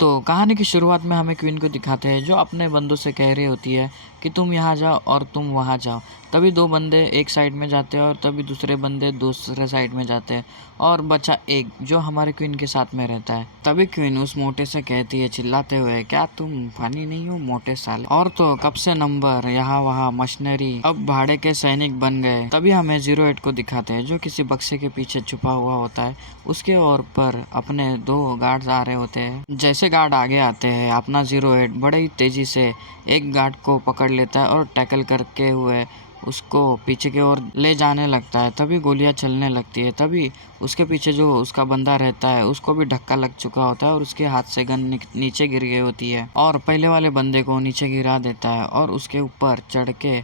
तो कहानी की शुरुआत में हमें क्वीन को दिखाते हैं जो अपने बंदों से कह रही होती है कि तुम यहाँ जाओ और तुम वहाँ जाओ। तभी दो बंदे एक साइड में जाते हैं और तभी दूसरे बंदे दूसरे साइड में जाते हैं और बचा एक जो हमारे क्वीन के साथ में रहता है। तभी क्वीन उस मोटे से कहती है चिल्लाते हुए, क्या तुम फनी नहीं हो मोटे साले? और तो कब से नंबर यहाँ वहाँ मशीनरी अब भाड़े के सैनिक बन गए। तभी हमें 08 को दिखाते हैं जो किसी बक्से के पीछे छुपा हुआ होता है। उसके ओर पर अपने दो गार्ड्स आ रहे होते हैं। जैसे गार्ड आगे आते हैं अपना 08 बड़े ही तेजी से एक गार्ड को पकड़ लेता है और टैकल करके हुए उसको पीछे की ओर ले जाने लगता है। तभी गोलियां चलने लगती है। तभी उसके पीछे जो उसका बंदा रहता है उसको भी धक्का लग चुका होता है और उसके हाथ से गन नीचे गिर गई होती है और पहले वाले बंदे को नीचे गिरा देता है और उसके ऊपर चढ़ के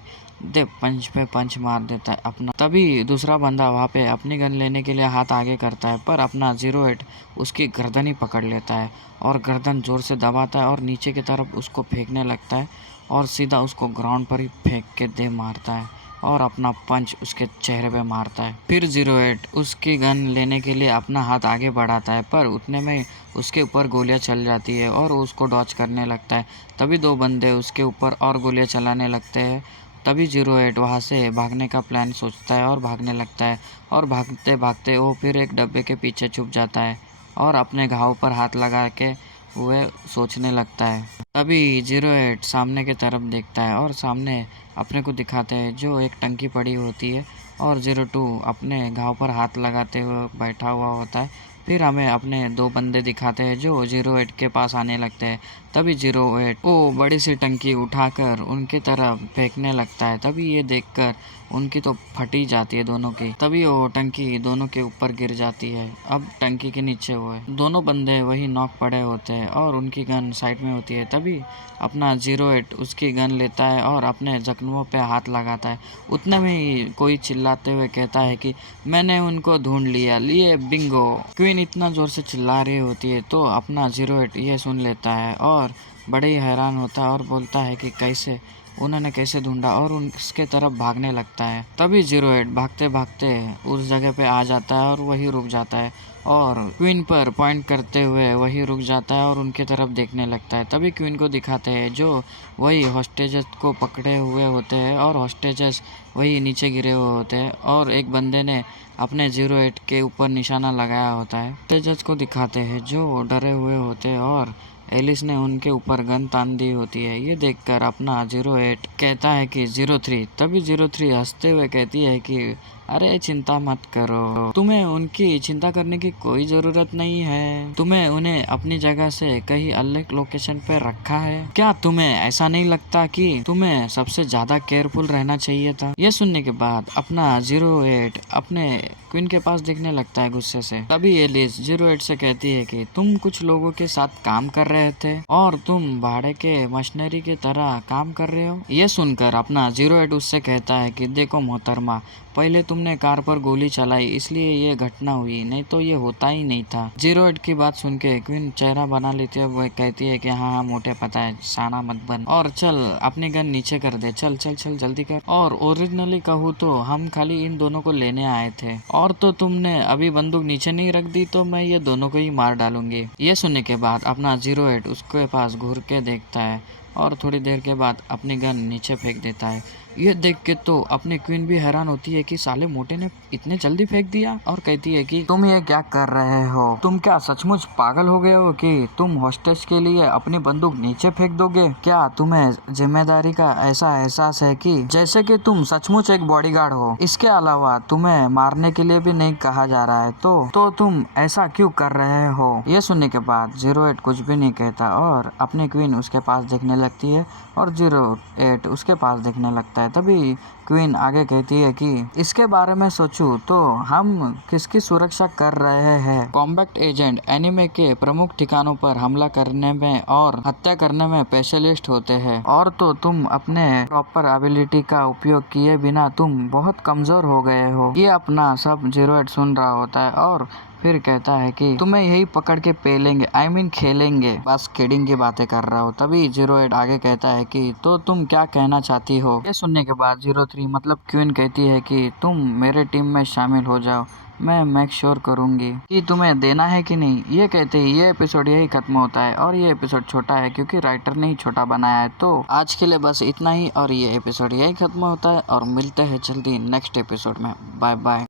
पंच पे पंच मार देता है अपना। तभी दूसरा बंदा वहाँ पे अपनी गन लेने के लिए हाथ आगे करता है पर अपना 08 उसकी गर्दन ही पकड़ लेता है और गर्दन जोर से दबाता है और नीचे की तरफ उसको फेंकने लगता है और सीधा उसको ग्राउंड पर ही फेंक के दे मारता है और अपना पंच उसके चेहरे पे मारता है। फिर 08 उसकी गन लेने के लिए अपना हाथ आगे बढ़ाता है पर उतने में उसके ऊपर गोलियां चल जाती है और उसको डॉच करने लगता है। तभी दो बंदे उसके ऊपर और गोलियां चलाने लगते हैं। तभी 08 वहाँ से भागने का प्लान सोचता है और भागने लगता है और भागते भागते वो फिर एक डब्बे के पीछे छुप जाता है और अपने घाव पर हाथ लगा के हुए सोचने लगता है। तभी 08 सामने की तरफ देखता है और सामने अपने को दिखाते हैं जो एक टंकी पड़ी होती है और 02 अपने घाव पर हाथ लगाते हुए बैठा हुआ होता है। फिर हमें अपने दो बंदे दिखाते हैं जो 08 के पास आने लगते हैं। तभी 08 वो बड़ी सी टंकी उठाकर उनके तरफ फेंकने लगता है। तभी ये देखकर उनकी तो फटी जाती है दोनों की। तभी वो टंकी दोनों के ऊपर गिर जाती है। अब टंकी के नीचे हुए दोनों बंदे वही नॉक पड़े होते हैं और उनकी गन साइड में होती है। तभी अपना 08 उसकी गन लेता है और अपने जख्मों पे हाथ लगाता है। उतने में ही कोई चिल्लाते हुए कहता है कि मैंने उनको ढूंढ लिया, लिए बिंगो। क्वीन इतना जोर से चिल्ला रही होती है तो अपना 08 ये सुन लेता है और बड़े ही हैरान होता है और बोलता है कि उन्होंने कैसे ढूंढा और उसके तरफ भागने लगता है। तभी 08 भागते भागते उस जगह पे आ जाता है और वही रुक जाता है और क्वीन पर पॉइंट करते हुए वही रुक जाता है और उनके तरफ देखने लगता है। तभी क्वीन को दिखाते हैं जो वही हॉस्टेजेस को पकड़े हुए होते हैं और हॉस्टेजेस वही नीचे गिरे हुए होते हैं और एक बंदे ने अपने 08 के ऊपर निशाना लगाया होता है। हॉस्टेजेस को दिखाते हैं जो डरे हुए होते हैं और एलिस ने उनके ऊपर गन तान दी होती है। ये देखकर अपना 08 कहता है कि 03। तभी 03 हंसते हुए कहती है कि अरे चिंता मत करो, तुम्हें उनकी चिंता करने की कोई जरूरत नहीं है। तुम्हें उन्हें अपनी जगह से कहीं अलग लोकेशन पे रखा है। क्या तुम्हें ऐसा नहीं लगता कि तुम्हें सबसे ज्यादा केयरफुल रहना चाहिए था? ये सुनने के बाद अपना 08 अपने क्वीन के पास देखने लगता है गुस्से से। तभी एलिस 08 से कहती है कि तुम कुछ लोगों के साथ काम कर रहे थे और तुम भाड़े के मशीनरी की तरह काम कर रहे हो। ये सुनकर अपना 08 उससे कहता है कि देखो मोहतरमा, पहले तुमने कार पर गोली चलाई इसलिए ये घटना हुई, नहीं तो ये होता ही नहीं था। 08 की बात सुन के क्वीन चेहरा बना लेती है। वो कहती है कि हाँ मोटे पता है, साना मत बन और चल अपनी गन नीचे कर दे, चल चल चल जल्दी कर। और ओरिजिनली कहूँ तो हम खाली इन दोनों को लेने आए थे और तो तुमने अभी बंदूक नीचे नहीं रख दी तो मैं ये दोनों को ही मार डालूंगी। ये सुनने के बाद अपना 08 उसके पास घूर के देखता है और थोड़ी देर के बाद अपनी गन नीचे फेंक देता है। ये देख के तो अपनी क्वीन भी हैरान होती है कि साले मोटे ने इतने जल्दी फेंक दिया और कहती है कि तुम ये क्या कर रहे हो? तुम क्या सचमुच पागल हो गए हो कि तुम हॉस्टेज के लिए अपनी बंदूक नीचे फेंक दोगे? क्या तुम्हें जिम्मेदारी का ऐसा एहसास है कि जैसे कि तुम सचमुच एक बॉडीगार्ड हो? इसके अलावा तुम्हें मारने के लिए भी नहीं कहा जा रहा है तो तुम ऐसा क्यों कर रहे हो? ये सुनने के बाद 08 कुछ भी नहीं कहता और अपनी क्वीन उसके पास देखने लगती है और 08 उसके पास देखने लगता है। तभी क्वीन आगे कहती है कि इसके बारे में सोचूं तो हम किसकी सुरक्षा कर रहे हैं? कॉम्बैट एजेंट एनिमे के प्रमुख ठिकानों पर हमला करने में और हत्या करने में स्पेशलिस्ट होते हैं और तो तुम अपने प्रॉपर एबिलिटी का उपयोग किए बिना तुम बहुत कमजोर हो गए हो। ये अपना सब 08 सुन रहा होता है और फिर कहता है कि तुम्हें यही पकड़ के पेलेंगे, खेलेंगे। बस किडिंग की बातें कर रहा हो। तभी 08 आगे कहता है कि तो तुम क्या कहना चाहती हो? ये सुनने के बाद 03 मतलब क्वीन कहती है कि तुम मेरे टीम में शामिल हो जाओ। मैं मेक श्योर करूँगी कि तुम्हें देना है कि नहीं। ये कहते ही ये एपिसोड यही खत्म होता है और ये एपिसोड छोटा है क्योंकि राइटर ने ही छोटा बनाया है। तो आज के लिए बस इतना ही और ये एपिसोड यही खत्म होता है और मिलते हैं जल्दी नेक्स्ट एपिसोड में। Bye bye.